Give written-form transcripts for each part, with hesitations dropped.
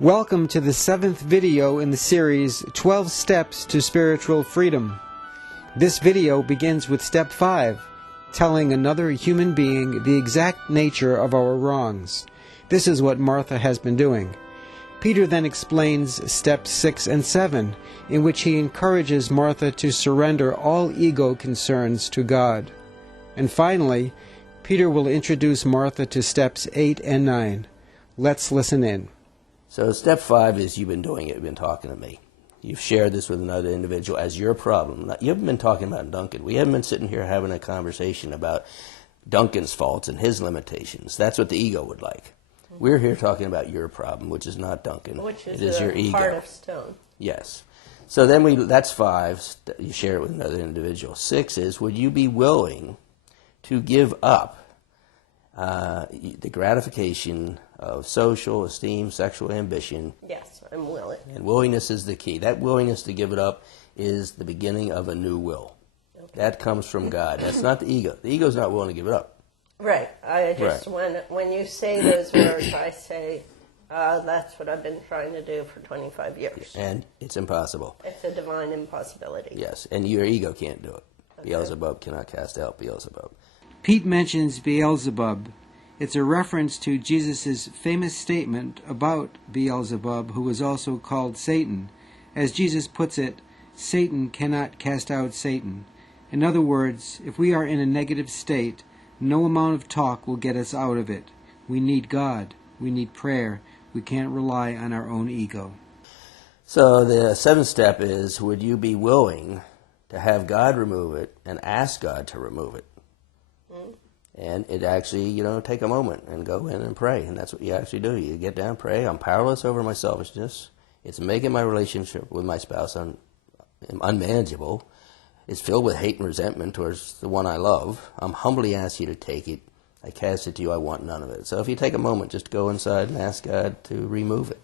Welcome to the 7th video in the series 12 Steps to Spiritual Freedom. This video begins with step 5, telling another human being the exact nature of our wrongs. This is what Martha has been doing. Peter then explains steps 6 and 7, in which he encourages Martha to surrender all ego concerns to God. And finally, Peter will introduce Martha to steps 8 and 9. Let's listen in. So step 5 is you've been doing it, you've been talking to me. You've shared this with another individual as your problem. You haven't been talking about Duncan. We haven't been sitting here having a conversation about Duncan's faults and his limitations. That's what the ego would like. We're here talking about your problem, which is not Duncan. Which is it is your ego. Heart of stone. Yes. So then that's 5. You share it with another individual. 6 is, would you be willing to give up the gratification of social, esteem, sexual ambition? Yes, I'm willing. And willingness is the key. That willingness to give it up is the beginning of a new will. Okay. That comes from God. That's not the ego. The ego's not willing to give it up. Right. I just when you say those words, I say that's what I've been trying to do for 25 years. And it's impossible. It's a divine impossibility. Yes, and your ego can't do it. Okay. Beelzebub cannot cast out Beelzebub. Pete mentions Beelzebub. It's a reference to Jesus' famous statement about Beelzebub, who was also called Satan. As Jesus puts it, Satan cannot cast out Satan. In other words, if we are in a negative state, no amount of talk will get us out of it. We need God. We need prayer. We can't rely on our own ego. So the 7th step is, would you be willing to have God remove it and ask God to remove it? And it actually, take a moment and go in and pray. And that's what you actually do. You get down, pray. I'm powerless over my selfishness. It's making my relationship with my spouse unmanageable. It's filled with hate and resentment towards the one I love. I'm humbly ask you to take it. I cast it to you. I want none of it. So if you take a moment, just go inside and ask God to remove it.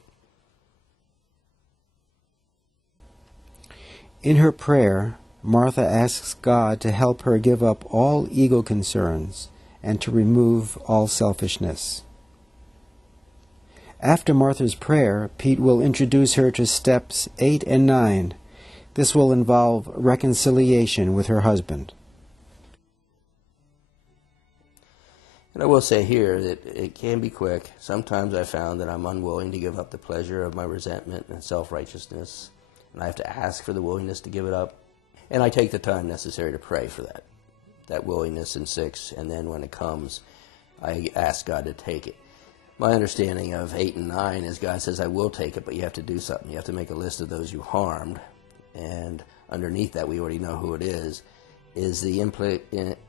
In her prayer, Martha asks God to help her give up all ego concerns and to remove all selfishness. After Martha's prayer, Pete will introduce her to steps 8 and 9. This will involve reconciliation with her husband. And I will say here that it can be quick. Sometimes I found that I'm unwilling to give up the pleasure of my resentment and self-righteousness, and I have to ask for the willingness to give it up. And I take the time necessary to pray for that willingness in 6, and then when it comes, I ask God to take it. My understanding of 8 and 9 is God says, I will take it, but you have to do something. You have to make a list of those you harmed, and underneath that, we already know who it is the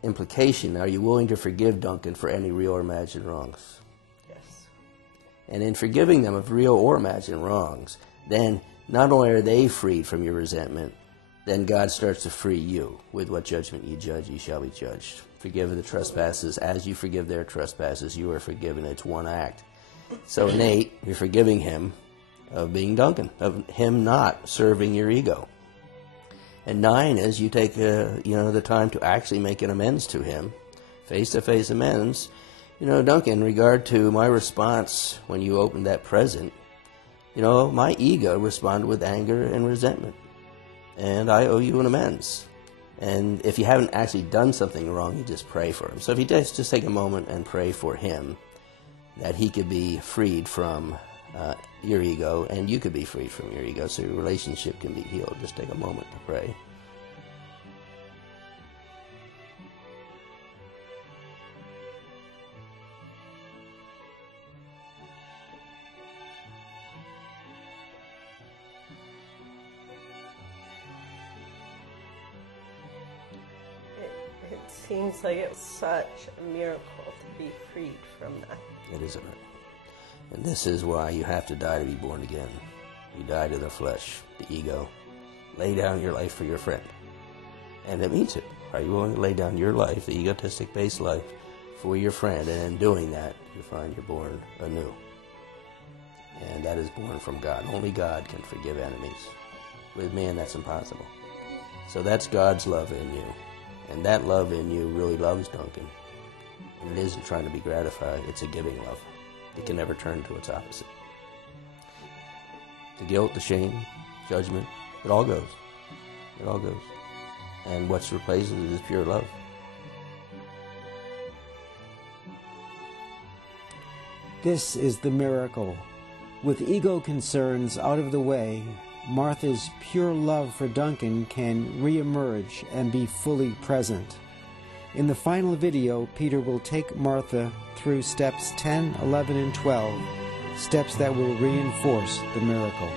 implication, are you willing to forgive Duncan for any real or imagined wrongs? Yes. And in forgiving them of real or imagined wrongs, then not only are they freed from your resentment, then God starts to free you. With what judgment you judge, you shall be judged. Forgive the trespasses as you forgive their trespasses. You are forgiven. It's one act. So in 8, you're forgiving him of being Duncan, of him not serving your ego. And 9 is you take the time to actually make an amends to him, face-to-face amends. Duncan, in regard to my response when you opened that present, my ego responded with anger and resentment. And I owe you an amends. And if you haven't actually done something wrong, you just pray for him. So if you just take a moment and pray for him, that he could be freed from your ego, and you could be freed from your ego, so your relationship can be healed. Just take a moment to pray. It seems like it's such a miracle to be freed from that. It isn't it? And this is why you have to die to be born again. You die to the flesh, the ego. Lay down your life for your friend. And it means it. Are you willing to lay down your life, the egotistic-based life, for your friend? And in doing that, you find you're born anew. And that is born from God. Only God can forgive enemies. With man, that's impossible. So that's God's love in you. And that love in you really loves Duncan. And it isn't trying to be gratified. It's a giving love. It can never turn to its opposite. The guilt, the shame, judgment, it all goes. It all goes. And what's replaces it is pure love. This is the miracle. With ego concerns out of the way, Martha's pure love for Duncan can re-emerge and be fully present. In the final video, Peter will take Martha through steps 10, 11, and 12, steps that will reinforce the miracle.